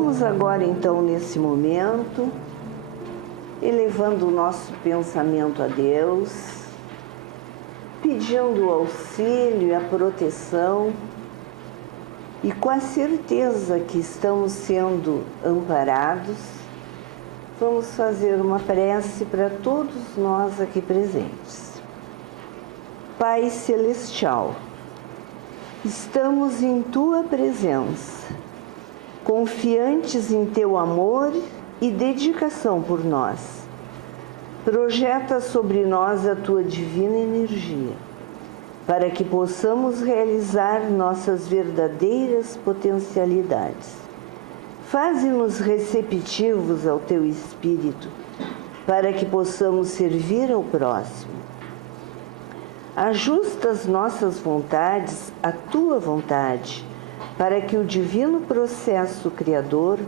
Vamos agora, então, nesse momento, elevando o nosso pensamento a Deus, pedindo o auxílio e a proteção, e com a certeza que estamos sendo amparados, vamos fazer uma prece para todos nós aqui presentes. Pai Celestial, estamos em Tua presença, confiantes em Teu amor e dedicação por nós. Projeta sobre nós a Tua divina energia, para que possamos realizar nossas verdadeiras potencialidades. Faze-nos receptivos ao Teu Espírito, para que possamos servir ao próximo. Ajusta as nossas vontades à Tua vontade, para que o divino processo criador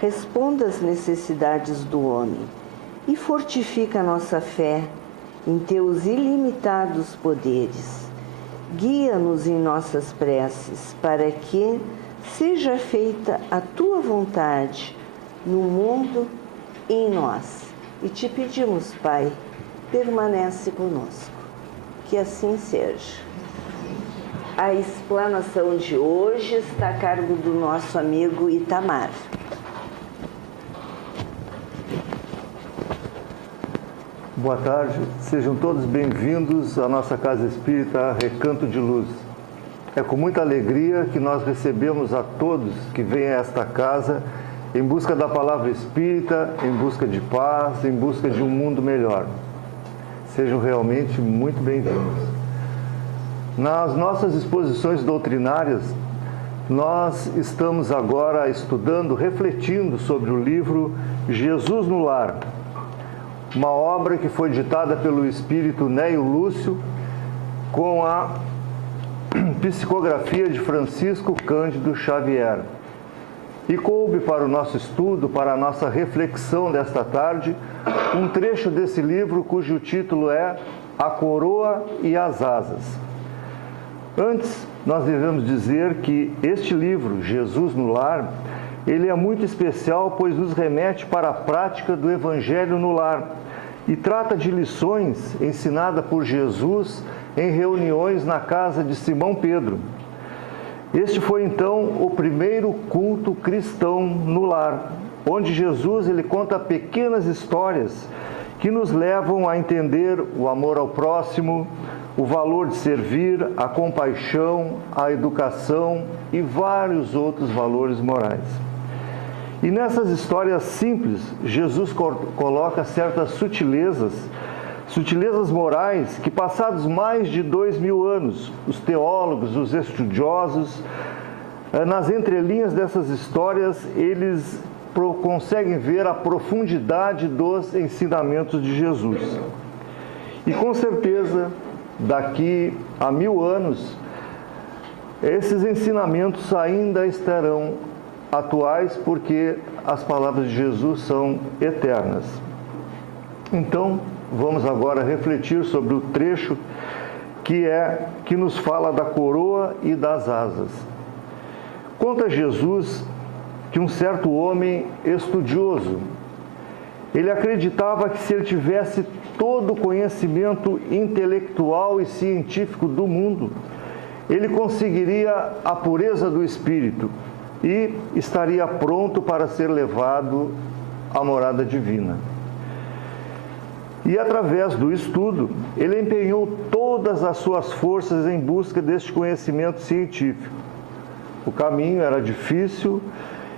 responda às necessidades do homem e fortifica a nossa fé em Teus ilimitados poderes. Guia-nos em nossas preces, para que seja feita a Tua vontade no mundo e em nós. E te pedimos, Pai, permanece conosco. Que assim seja. A explanação de hoje está a cargo do nosso amigo Itamar. Boa tarde, sejam todos bem-vindos à nossa Casa Espírita Recanto de Luz. É com muita alegria que nós recebemos a todos que vêm a esta casa em busca da palavra espírita, em busca de paz, em busca de um mundo melhor. Sejam realmente muito bem-vindos. Nas nossas exposições doutrinárias, nós estamos agora estudando, refletindo sobre o livro Jesus no Lar, uma obra que foi ditada pelo espírito Néio Lúcio com a psicografia de Francisco Cândido Xavier. E coube para o nosso estudo, para a nossa reflexão desta tarde, um trecho desse livro cujo título é A Coroa e as Asas. Antes, nós devemos dizer que este livro, Jesus no Lar, ele é muito especial, pois nos remete para a prática do Evangelho no lar e trata de lições ensinadas por Jesus em reuniões na casa de Simão Pedro. Este foi, então, o primeiro culto cristão no lar, onde Jesus ele conta pequenas histórias que nos levam a entender o amor ao próximo, o valor de servir, a compaixão, a educação e vários outros valores morais. E nessas histórias simples, Jesus coloca certas sutilezas morais que, passados mais de 2000 anos, os teólogos, os estudiosos, nas entrelinhas dessas histórias, eles conseguem ver a profundidade dos ensinamentos de Jesus. E com certeza, daqui a 1000 anos, esses ensinamentos ainda estarão atuais, porque as palavras de Jesus são eternas. Então, vamos agora refletir sobre o trecho que nos fala da coroa e das asas. Conta Jesus que um certo homem estudioso, ele acreditava que se ele tivesse todo o conhecimento intelectual e científico do mundo, ele conseguiria a pureza do espírito e estaria pronto para ser levado à morada divina. E através do estudo, ele empenhou todas as suas forças em busca deste conhecimento científico. O caminho era difícil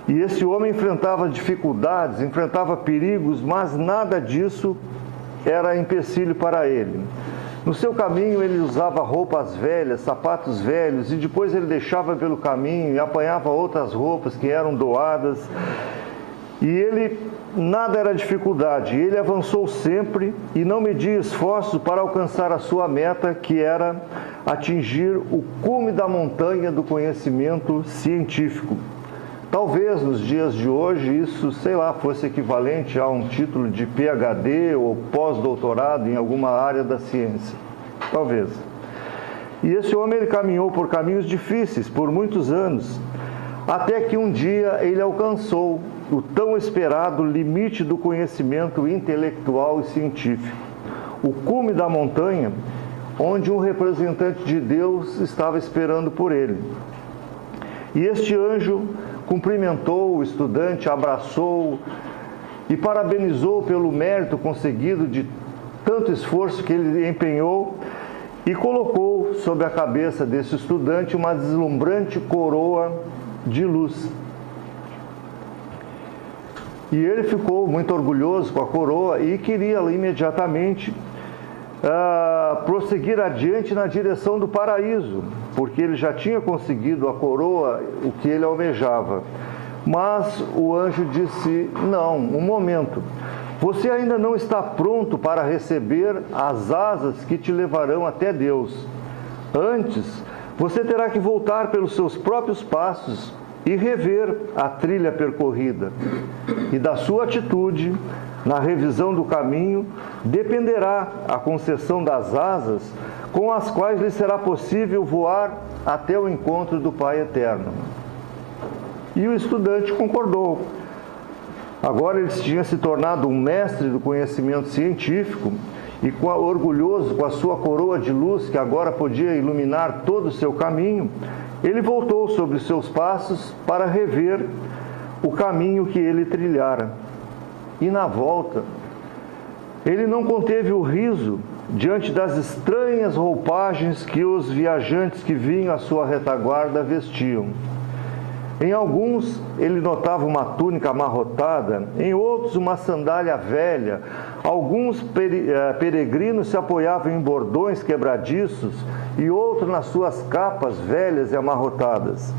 e esse homem enfrentava dificuldades, enfrentava perigos, mas nada disso era empecilho para ele. No seu caminho ele usava roupas velhas, sapatos velhos, e depois ele deixava pelo caminho e apanhava outras roupas que eram doadas. E ele, nada era dificuldade, ele avançou sempre e não media esforços para alcançar a sua meta, que era atingir o cume da montanha do conhecimento científico. Talvez nos dias de hoje isso, fosse equivalente a um título de PhD ou pós-doutorado em alguma área da ciência. Talvez. E esse homem ele caminhou por caminhos difíceis por muitos anos, até que um dia ele alcançou o tão esperado limite do conhecimento intelectual e científico, o cume da montanha, onde um representante de Deus estava esperando por ele. E este anjo cumprimentou o estudante, abraçou-o e parabenizou pelo mérito conseguido de tanto esforço que ele empenhou e colocou sobre a cabeça desse estudante uma deslumbrante coroa de luz. E ele ficou muito orgulhoso com a coroa e queria imediatamente prosseguir adiante na direção do paraíso, porque ele já tinha conseguido a coroa, o que ele almejava. Mas o anjo disse: não, um momento, você ainda não está pronto para receber as asas que te levarão até Deus. Antes, você terá que voltar pelos seus próprios passos e rever a trilha percorrida. E da sua atitude, na revisão do caminho, dependerá a concessão das asas com as quais lhe será possível voar até o encontro do Pai Eterno. E o estudante concordou. Agora ele tinha se tornado um mestre do conhecimento científico e orgulhoso com a sua coroa de luz, que agora podia iluminar todo o seu caminho, ele voltou sobre os seus passos para rever o caminho que ele trilhara. E na volta, ele não conteve o riso diante das estranhas roupagens que os viajantes que vinham à sua retaguarda vestiam. Em alguns, ele notava uma túnica amarrotada, em outros, uma sandália velha. Alguns peregrinos se apoiavam em bordões quebradiços e outros nas suas capas velhas e amarrotadas.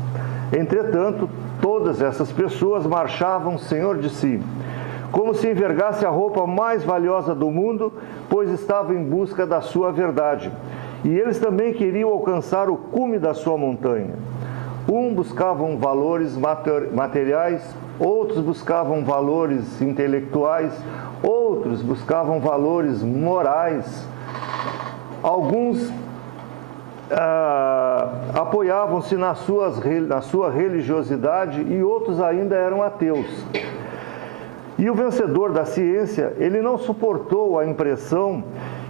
Entretanto, todas essas pessoas marchavam senhor de si, como se envergasse a roupa mais valiosa do mundo, pois estavam em busca da sua verdade. E eles também queriam alcançar o cume da sua montanha. Buscavam valores materiais, outros buscavam valores intelectuais, outros buscavam valores morais. Alguns apoiavam-se na sua religiosidade e outros ainda eram ateus. E o vencedor da ciência, ele não suportou a impressão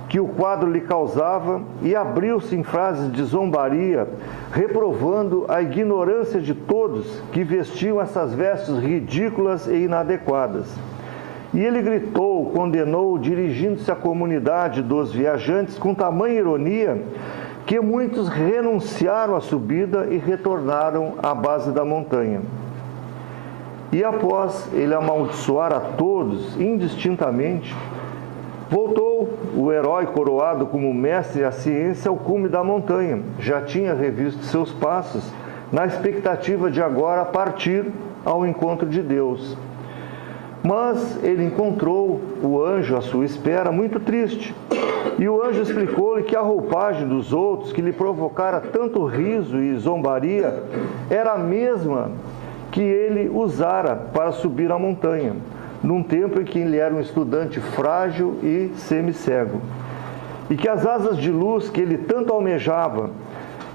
que o quadro lhe causava e abriu-se em frases de zombaria, reprovando a ignorância de todos que vestiam essas vestes ridículas e inadequadas. E ele gritou, condenou, dirigindo-se à comunidade dos viajantes com tamanha ironia que muitos renunciaram à subida e retornaram à base da montanha. E após ele amaldiçoar a todos indistintamente, voltou o herói coroado como mestre da ciência ao cume da montanha. Já tinha revisto seus passos, na expectativa de agora partir ao encontro de Deus. Mas ele encontrou o anjo à sua espera muito triste. E o anjo explicou-lhe que a roupagem dos outros, que lhe provocara tanto riso e zombaria, era a mesma que ele usara para subir a montanha, num tempo em que ele era um estudante frágil e semicego. E que as asas de luz que ele tanto almejava,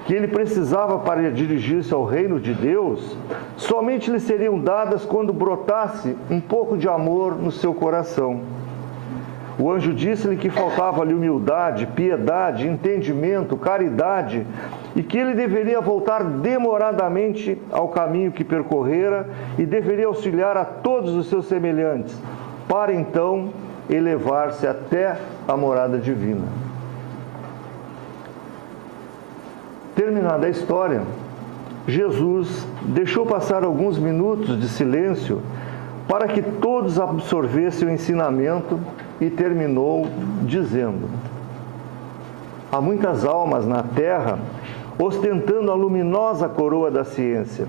que ele precisava para dirigir-se ao reino de Deus, somente lhe seriam dadas quando brotasse um pouco de amor no seu coração. O anjo disse-lhe que faltava-lhe humildade, piedade, entendimento, caridade, e que ele deveria voltar demoradamente ao caminho que percorrera e deveria auxiliar a todos os seus semelhantes, para então elevar-se até a morada divina. Terminada a história, Jesus deixou passar alguns minutos de silêncio para que todos absorvessem o ensinamento e terminou dizendo: há muitas almas na terra ostentando a luminosa coroa da ciência,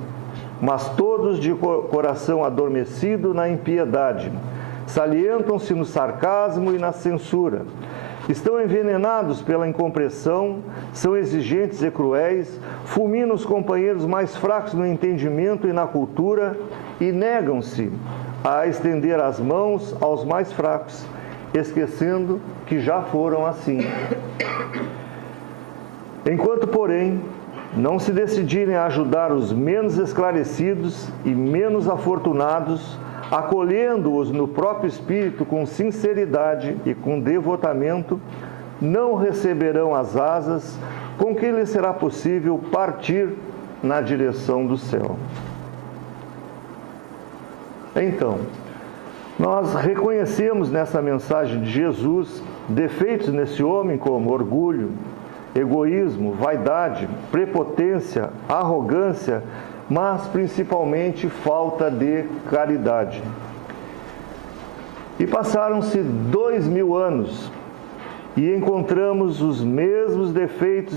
mas todos de coração adormecido na impiedade, salientam-se no sarcasmo e na censura, estão envenenados pela incompreensão, são exigentes e cruéis, fulminam os companheiros mais fracos no entendimento e na cultura e negam-se a estender as mãos aos mais fracos, esquecendo que já foram assim. Enquanto, porém, não se decidirem a ajudar os menos esclarecidos e menos afortunados, acolhendo-os no próprio espírito com sinceridade e com devotamento, não receberão as asas com que lhes será possível partir na direção do céu. Então, nós reconhecemos nessa mensagem de Jesus defeitos nesse homem como orgulho, egoísmo, vaidade, prepotência, arrogância, mas principalmente falta de caridade. E passaram-se 2000 anos e encontramos os mesmos defeitos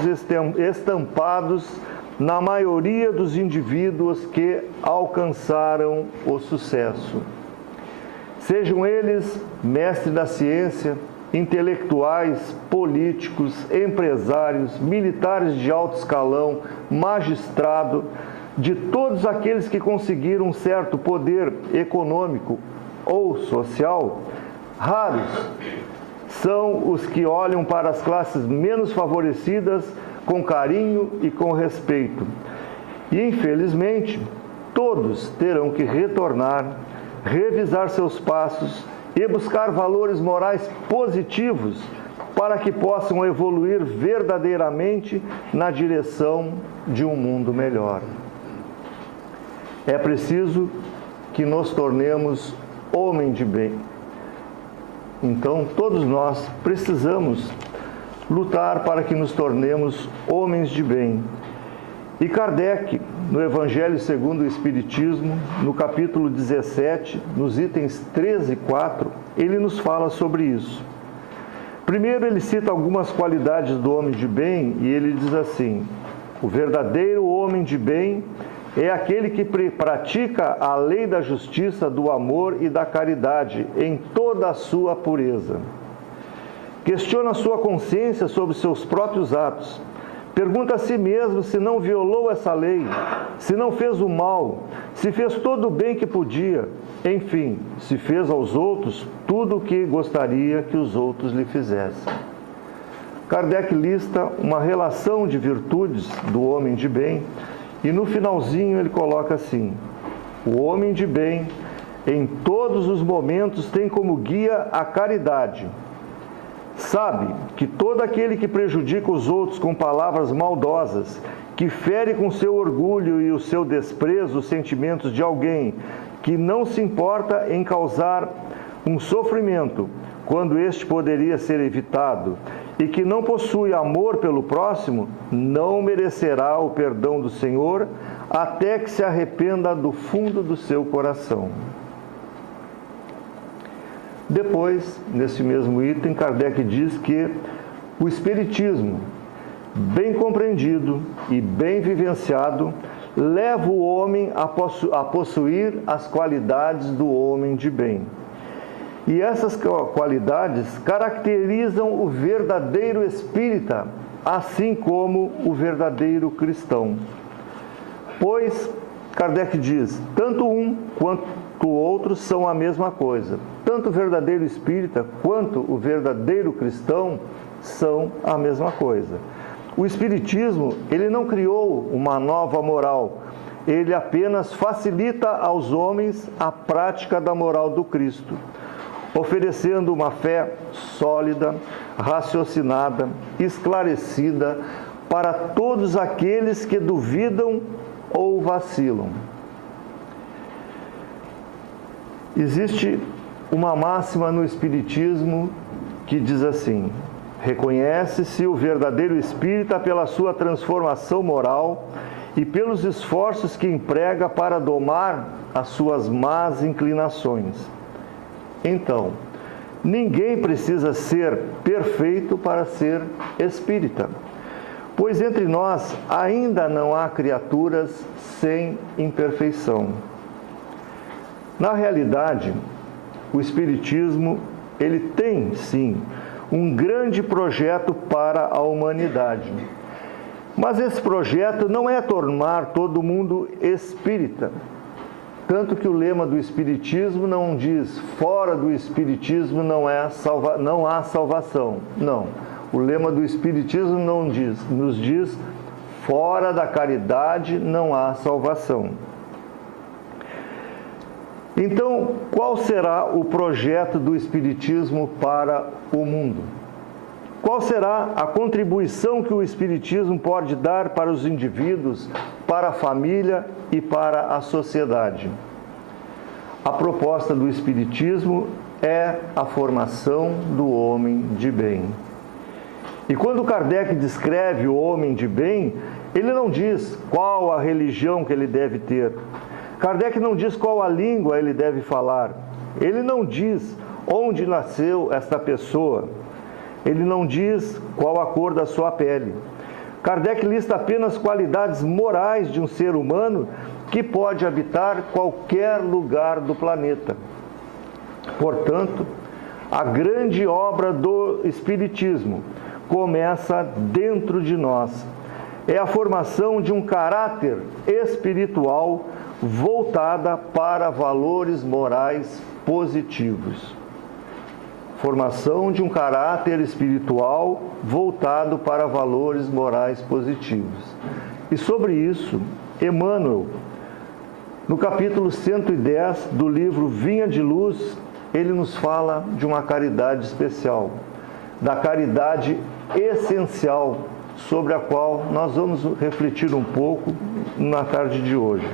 estampados na maioria dos indivíduos que alcançaram o sucesso. Sejam eles mestres da ciência, intelectuais, políticos, empresários, militares de alto escalão, magistrado, de todos aqueles que conseguiram um certo poder econômico ou social, raros são os que olham para as classes menos favorecidas com carinho e com respeito. E, infelizmente, todos terão que retornar, revisar seus passos e buscar valores morais positivos para que possam evoluir verdadeiramente na direção de um mundo melhor. É preciso que nos tornemos homem de bem. Então, todos nós precisamos lutar para que nos tornemos homens de bem. E Kardec, no Evangelho segundo o Espiritismo, no capítulo 17, nos itens 13 e 4, ele nos fala sobre isso. Primeiro, ele cita algumas qualidades do homem de bem e ele diz assim: o verdadeiro homem de bem é aquele que pratica a lei da justiça, do amor e da caridade em toda a sua pureza. Questiona a sua consciência sobre seus próprios atos. Pergunta a si mesmo se não violou essa lei, se não fez o mal, se fez todo o bem que podia, enfim, se fez aos outros tudo o que gostaria que os outros lhe fizessem. Kardec lista uma relação de virtudes do homem de bem e no finalzinho ele coloca assim: o homem de bem em todos os momentos tem como guia a caridade. Sabe que todo aquele que prejudica os outros com palavras maldosas, que fere com seu orgulho e o seu desprezo os sentimentos de alguém que não se importa em causar um sofrimento, quando este poderia ser evitado, e que não possui amor pelo próximo, não merecerá o perdão do Senhor, até que se arrependa do fundo do seu coração. Depois, nesse mesmo item, Kardec diz que o Espiritismo, bem compreendido e bem vivenciado, leva o homem a possuir as qualidades do homem de bem. E essas qualidades caracterizam o verdadeiro espírita, assim como o verdadeiro cristão. Pois, Kardec diz, tanto um quanto o outro são a mesma coisa. Tanto o verdadeiro espírita quanto o verdadeiro cristão são a mesma coisa. O Espiritismo, ele não criou uma nova moral, ele apenas facilita aos homens a prática da moral do Cristo, oferecendo uma fé sólida, raciocinada, esclarecida para todos aqueles que duvidam ou vacilam. Existe uma máxima no Espiritismo que diz assim: reconhece-se o verdadeiro espírita pela sua transformação moral e pelos esforços que emprega para domar as suas más inclinações. Então, ninguém precisa ser perfeito para ser espírita, pois entre nós ainda não há criaturas sem imperfeição. Na realidade, o Espiritismo, ele tem, sim, um grande projeto para a humanidade. Mas esse projeto não é tornar todo mundo espírita. Tanto que o lema do Espiritismo não diz, fora do Espiritismo não há salvação. Não. O lema do Espiritismo não diz, nos diz, Fora da caridade não há salvação. Então, qual será o projeto do Espiritismo para o mundo? Qual será a contribuição que o Espiritismo pode dar para os indivíduos, para a família e para a sociedade? A proposta do Espiritismo é a formação do homem de bem. E quando Kardec descreve o homem de bem, ele não diz qual a religião que ele deve ter. Kardec não diz qual a língua ele deve falar. Ele não diz onde nasceu esta pessoa. Ele não diz qual a cor da sua pele. Kardec lista apenas qualidades morais de um ser humano que pode habitar qualquer lugar do planeta. Portanto, a grande obra do Espiritismo começa dentro de nós. É a formação de um caráter espiritual voltada para valores morais positivos. Formação de um caráter espiritual voltado para valores morais positivos. E sobre isso, Emmanuel, no capítulo 110 do livro Vinha de Luz, ele nos fala de uma caridade especial, da caridade essencial, sobre a qual nós vamos refletir um pouco na tarde de hoje.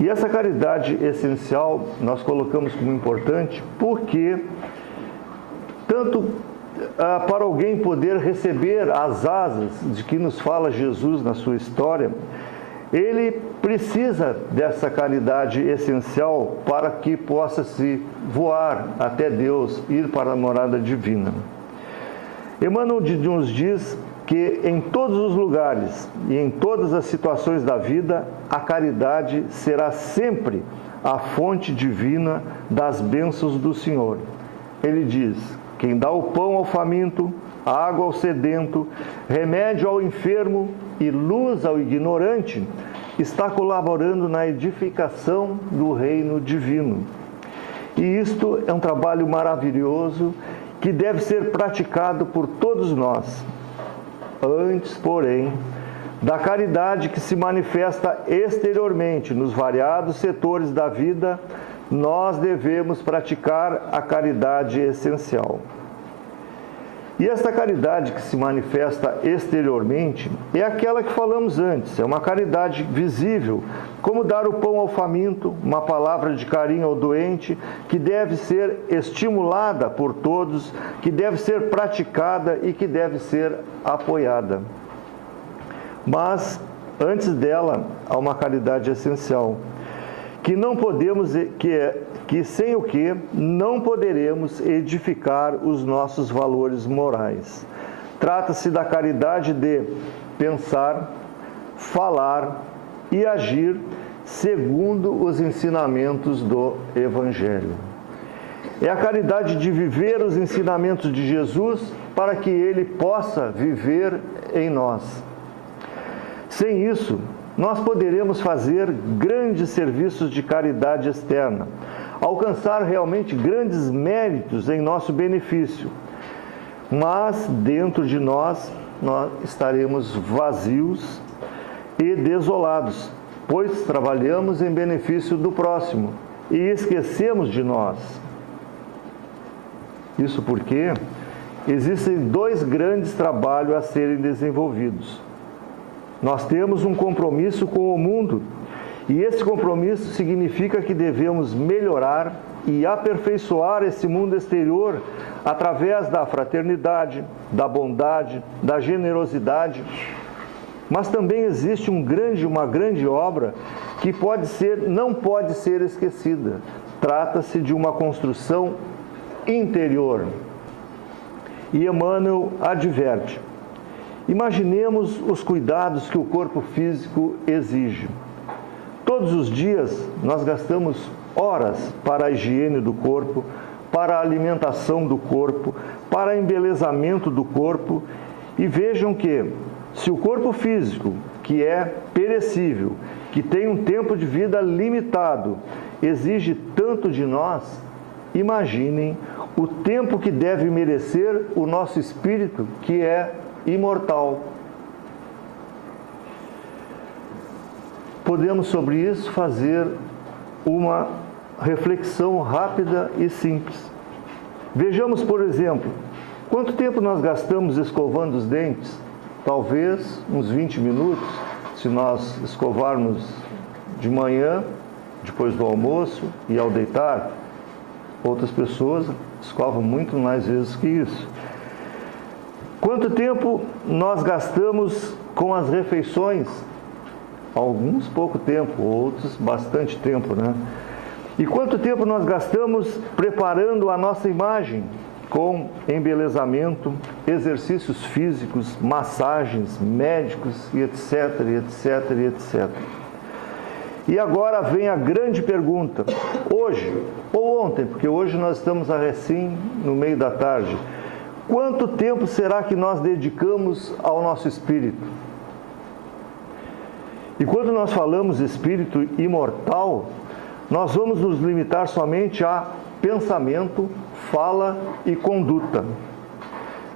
E essa caridade essencial nós colocamos como importante porque, tanto para alguém poder receber as asas de que nos fala Jesus na sua história, ele precisa dessa caridade essencial para que possa se voar até Deus, ir para a morada divina. Emmanuel nos diz que em todos os lugares e em todas as situações da vida, a caridade será sempre a fonte divina das bênçãos do Senhor. Ele diz: quem dá o pão ao faminto, água ao sedento, remédio ao enfermo e luz ao ignorante, está colaborando na edificação do reino divino. E isto é um trabalho maravilhoso que deve ser praticado por todos nós. Antes, porém, da caridade que se manifesta exteriormente nos variados setores da vida, nós devemos praticar a caridade essencial. E esta caridade que se manifesta exteriormente é aquela que falamos antes, é uma caridade visível, como dar o pão ao faminto, uma palavra de carinho ao doente, que deve ser estimulada por todos, que deve ser praticada e que deve ser apoiada. Mas, antes dela, há uma caridade essencial, que não podemos, que sem o que não poderemos edificar os nossos valores morais. Trata-se da caridade de pensar, falar e agir segundo os ensinamentos do Evangelho. É a caridade de viver os ensinamentos de Jesus para que Ele possa viver em nós. Sem isso, nós poderemos fazer grandes serviços de caridade externa, alcançar realmente grandes méritos em nosso benefício, mas dentro de nós estaremos vazios e desolados, pois trabalhamos em benefício do próximo e esquecemos de nós. Isso porque existem dois grandes trabalhos a serem desenvolvidos. Nós temos um compromisso com o mundo, e esse compromisso significa que devemos melhorar e aperfeiçoar esse mundo exterior através da fraternidade, da bondade, da generosidade. Mas também existe uma grande obra que não pode ser esquecida. Trata-se de uma construção interior. E Emmanuel adverte: imaginemos os cuidados que o corpo físico exige. Todos os dias nós gastamos horas para a higiene do corpo, para a alimentação do corpo, para o embelezamento do corpo. E vejam que, se o corpo físico, que é perecível, que tem um tempo de vida limitado, exige tanto de nós, imaginem o tempo que deve merecer o nosso espírito, que é imortal, podemos sobre isso fazer uma reflexão rápida e simples. Vejamos, por exemplo, quanto tempo nós gastamos escovando os dentes? Talvez uns 20 minutos, se nós escovarmos de manhã, depois do almoço e ao deitar. Outras pessoas escovam muito mais vezes que isso. Quanto tempo nós gastamos com as refeições? Alguns pouco tempo, outros bastante tempo, né? E quanto tempo nós gastamos preparando a nossa imagem com embelezamento, exercícios físicos, massagens, médicos e etc, e etc, e etc. E agora vem a grande pergunta, hoje ou ontem, porque hoje nós estamos assim no meio da tarde, quanto tempo será que nós dedicamos ao nosso espírito? E quando nós falamos espírito imortal, nós vamos nos limitar somente a pensamento, fala e conduta.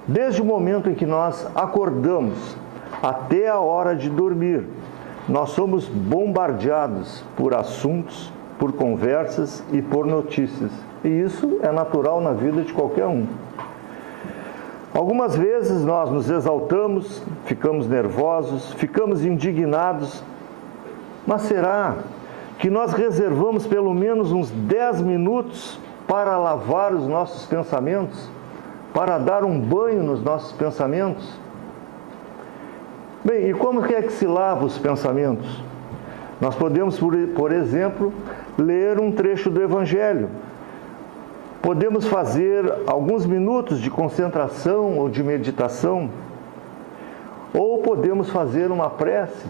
Desde o momento em que nós acordamos até a hora de dormir, nós somos bombardeados por assuntos, por conversas e por notícias. E isso é natural na vida de qualquer um. Algumas vezes nós nos exaltamos, ficamos nervosos, ficamos indignados. Mas será que nós reservamos pelo menos uns 10 minutos para lavar os nossos pensamentos? Para dar um banho nos nossos pensamentos? Bem, e como é que se lava os pensamentos? Nós podemos, por exemplo, ler um trecho do Evangelho. Podemos fazer alguns minutos de concentração ou de meditação. Ou podemos fazer uma prece.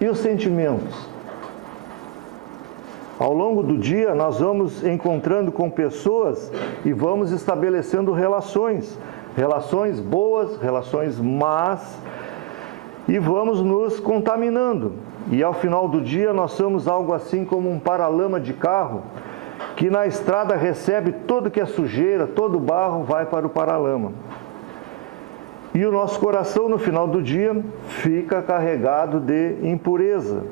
E os sentimentos? Ao longo do dia, nós vamos encontrando com pessoas e vamos estabelecendo relações boas, relações más, e vamos nos contaminando. E ao final do dia, nós somos algo assim como um paralama de carro, que na estrada recebe tudo que é sujeira, todo barro vai para o paralama. E o nosso coração, no final do dia, fica carregado de impureza,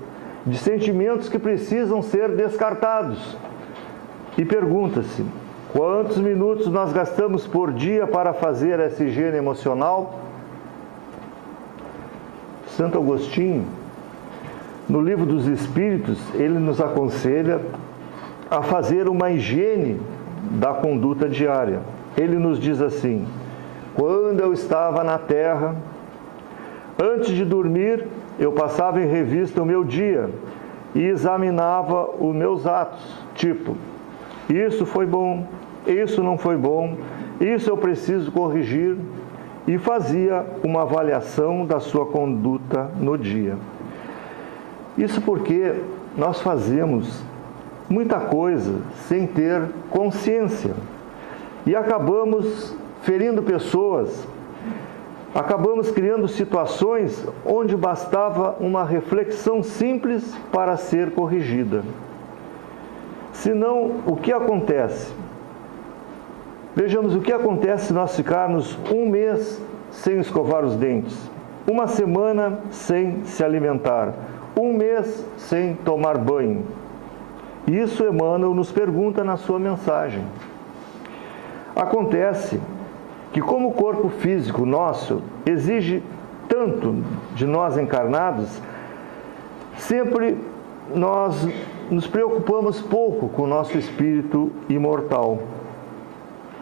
de sentimentos que precisam ser descartados. E pergunta-se, quantos minutos nós gastamos por dia para fazer essa higiene emocional? Santo Agostinho, no Livro dos Espíritos, ele nos aconselha a fazer uma higiene da conduta diária. Ele nos diz assim: quando eu estava na terra, antes de dormir, eu passava em revista o meu dia e examinava os meus atos, tipo, isso foi bom, isso não foi bom, isso eu preciso corrigir, e fazia uma avaliação da sua conduta no dia. Isso porque nós fazemos muita coisa sem ter consciência e acabamos ferindo pessoas, acabamos criando situações onde bastava uma reflexão simples para ser corrigida. Senão, o que acontece? Vejamos o que acontece se nós ficarmos um mês sem escovar os dentes, uma semana sem se alimentar, um mês sem tomar banho. Isso Emmanuel nos pergunta na sua mensagem. Acontece que, como o corpo físico nosso exige tanto de nós encarnados, sempre nós nos preocupamos pouco com o nosso espírito imortal.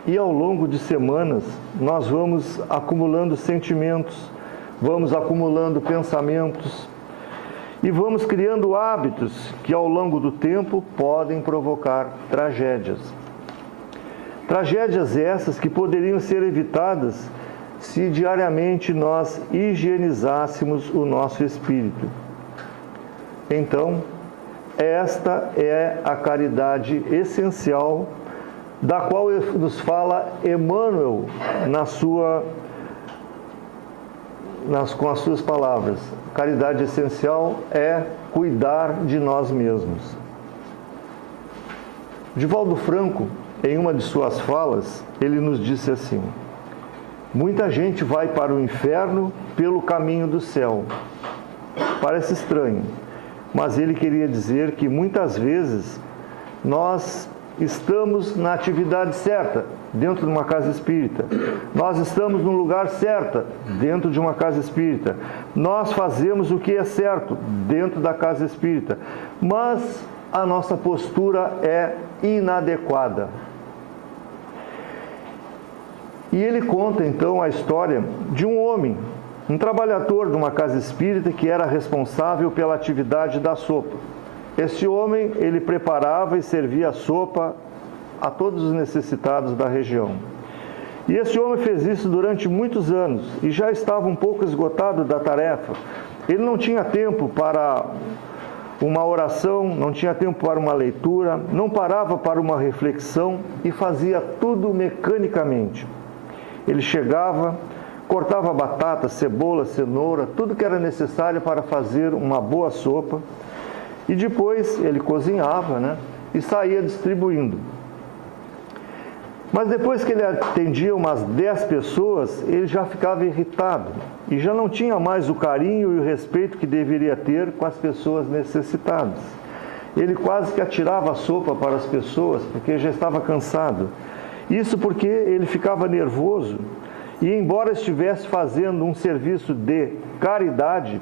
E ao longo de semanas, nós vamos acumulando sentimentos, vamos acumulando pensamentos e vamos criando hábitos que, ao longo do tempo, podem provocar tragédias. Tragédias essas que poderiam ser evitadas se diariamente nós higienizássemos o nosso espírito. Então, esta é a caridade essencial da qual nos fala Emmanuel com as suas palavras. Caridade essencial é cuidar de nós mesmos. Divaldo Franco, em uma de suas falas, ele nos disse assim: muita gente vai para o inferno pelo caminho do céu. Parece estranho, mas ele queria dizer que muitas vezes nós estamos na atividade certa, dentro de uma casa espírita. Nós estamos no lugar certo, dentro de uma casa espírita. Nós fazemos o que é certo, dentro da casa espírita. Mas a nossa postura é inadequada. E ele conta então a história de um homem, um trabalhador de uma casa espírita que era responsável pela atividade da sopa. Esse homem, ele preparava e servia a sopa a todos os necessitados da região. E esse homem fez isso durante muitos anos e já estava um pouco esgotado da tarefa. Ele não tinha tempo para uma oração, não tinha tempo para uma leitura, não parava para uma reflexão e fazia tudo mecanicamente. Ele chegava, cortava batata, cebola, cenoura, tudo que era necessário para fazer uma boa sopa. E depois ele cozinhava, e saía distribuindo. Mas depois que ele atendia umas 10 pessoas, ele já ficava irritado e já não tinha mais o carinho e o respeito que deveria ter com as pessoas necessitadas. Ele quase que atirava a sopa para as pessoas, porque já estava cansado. Isso porque ele ficava nervoso e, embora estivesse fazendo um serviço de caridade,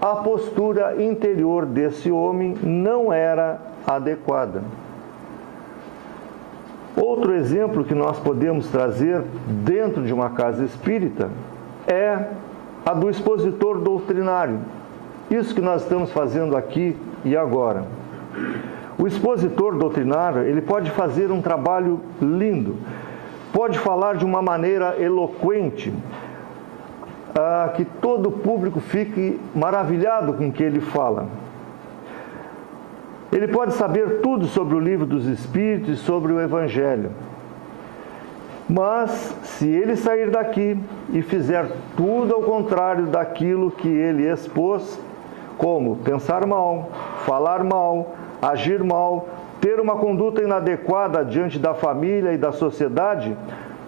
a postura interior desse homem não era adequada. Outro exemplo que nós podemos trazer dentro de uma casa espírita é a do expositor doutrinário. Isso que nós estamos fazendo aqui e agora. O expositor doutrinário, ele pode fazer um trabalho lindo, pode falar de uma maneira eloquente, que todo o público fique maravilhado com o que ele fala. Ele pode saber tudo sobre o livro dos Espíritos e sobre o Evangelho. Mas, se ele sair daqui e fizer tudo ao contrário daquilo que ele expôs, como pensar mal, falar mal, agir mal, ter uma conduta inadequada diante da família e da sociedade,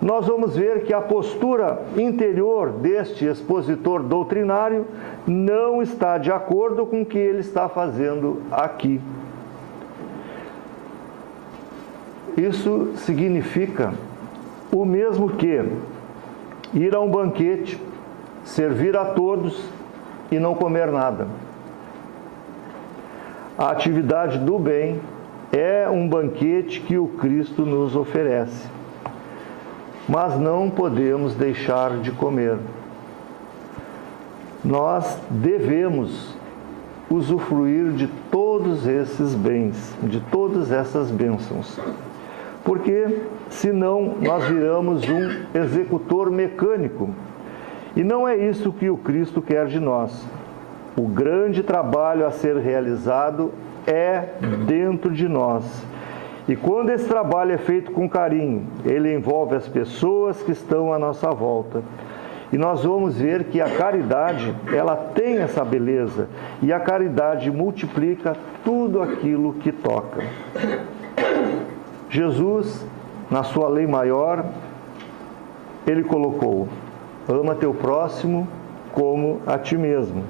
nós vamos ver que a postura interior deste expositor doutrinário não está de acordo com o que ele está fazendo aqui. Isso significa o mesmo que ir a um banquete, servir a todos e não comer nada. A atividade do bem é um banquete que o Cristo nos oferece. Mas não podemos deixar de comer. Nós devemos usufruir de todos esses bens, de todas essas bênçãos. Porque, senão, nós viramos um executor mecânico. E não é isso que o Cristo quer de nós. O grande trabalho a ser realizado é dentro de nós. E quando esse trabalho é feito com carinho, ele envolve as pessoas que estão à nossa volta. E nós vamos ver que a caridade, ela tem essa beleza. E a caridade multiplica tudo aquilo que toca. Jesus, na sua lei maior, ele colocou: ama teu próximo como a ti mesmo.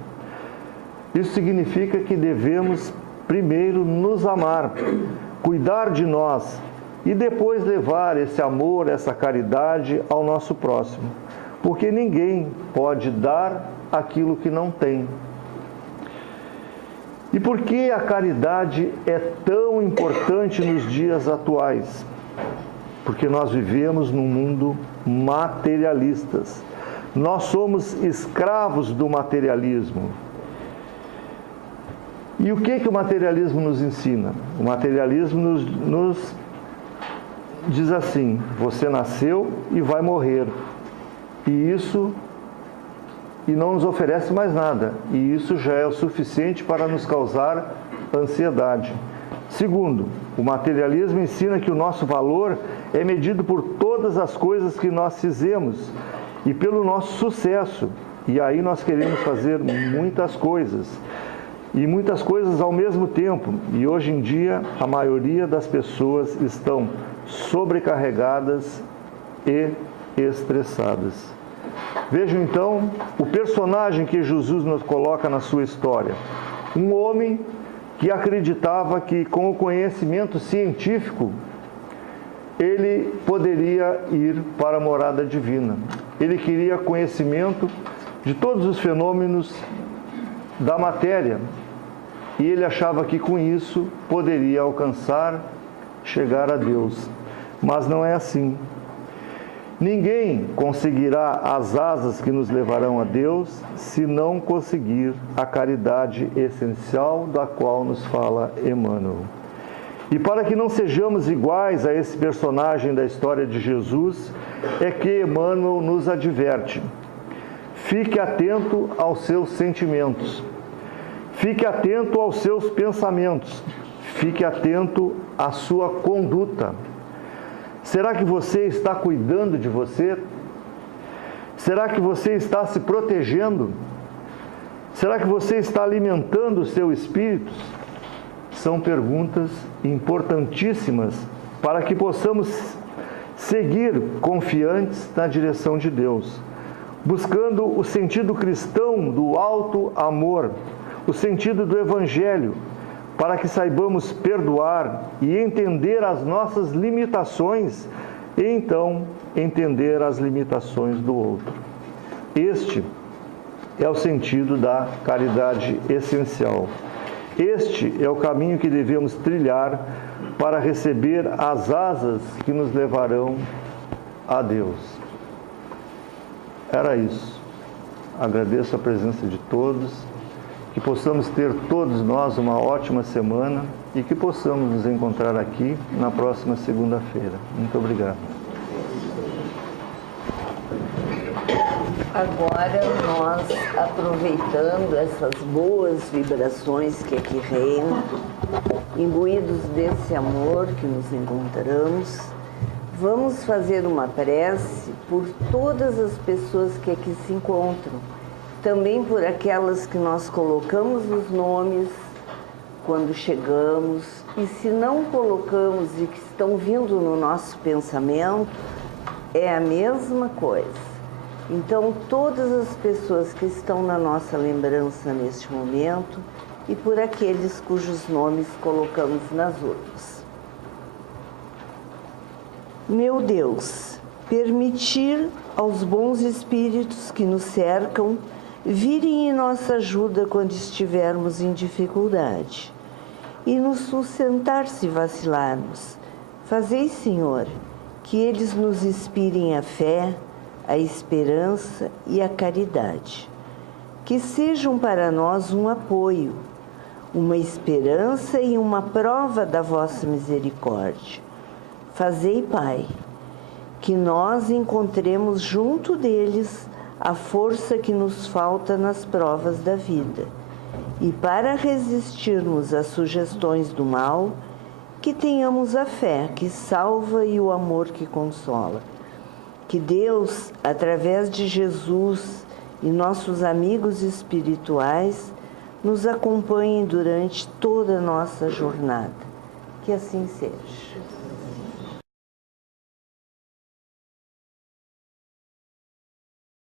Isso significa que devemos primeiro nos amar, cuidar de nós e depois levar esse amor, essa caridade ao nosso próximo. Porque ninguém pode dar aquilo que não tem. E por que a caridade é tão importante nos dias atuais? Porque nós vivemos num mundo materialista. Nós somos escravos do materialismo. E o que o materialismo nos ensina? O materialismo nos diz assim: você nasceu e vai morrer. E não nos oferece mais nada. E isso já é o suficiente para nos causar ansiedade. Segundo, o materialismo ensina que o nosso valor é medido por todas as coisas que nós fizemos e pelo nosso sucesso. E aí nós queremos fazer muitas coisas. E muitas coisas ao mesmo tempo. E hoje em dia, a maioria das pessoas estão sobrecarregadas e estressadas. Vejam então o personagem que Jesus nos coloca na sua história. Um homem que acreditava que com o conhecimento científico ele poderia ir para a morada divina. Ele queria conhecimento de todos os fenômenos da matéria e ele achava que com isso poderia alcançar, chegar a Deus. Mas não é assim. Ninguém conseguirá as asas que nos levarão a Deus se não conseguir a caridade essencial da qual nos fala Emmanuel. E para que não sejamos iguais a esse personagem da história de Jesus, é que Emmanuel nos adverte. Fique atento aos seus sentimentos, fique atento aos seus pensamentos, fique atento à sua conduta. Será que você está cuidando de você? Será que você está se protegendo? Será que você está alimentando o seu espírito? São perguntas importantíssimas para que possamos seguir confiantes na direção de Deus, buscando o sentido cristão do alto amor, o sentido do Evangelho, para que saibamos perdoar e entender as nossas limitações e então entender as limitações do outro. Este é o sentido da caridade essencial. Este é o caminho que devemos trilhar para receber as asas que nos levarão a Deus. Era isso. Agradeço a presença de todos, que possamos ter todos nós uma ótima semana e que possamos nos encontrar aqui na próxima segunda-feira. Muito obrigado. Agora nós, aproveitando essas boas vibrações que aqui reinam, imbuídos desse amor que nos encontramos, vamos fazer uma prece por todas as pessoas que aqui se encontram, também por aquelas que nós colocamos os nomes quando chegamos, e se não colocamos e que estão vindo no nosso pensamento, é a mesma coisa. Então, todas as pessoas que estão na nossa lembrança neste momento e por aqueles cujos nomes colocamos nas urnas. Meu Deus, permitir aos bons espíritos que nos cercam virem em nossa ajuda quando estivermos em dificuldade e nos sustentar se vacilarmos. Fazei, Senhor, que eles nos inspirem a fé, a esperança e a caridade. Que sejam para nós um apoio, uma esperança e uma prova da vossa misericórdia. Fazei, Pai, que nós encontremos junto deles a força que nos falta nas provas da vida. E para resistirmos às sugestões do mal, que tenhamos a fé que salva e o amor que consola. Que Deus, através de Jesus e nossos amigos espirituais, nos acompanhe durante toda a nossa jornada. Que assim seja.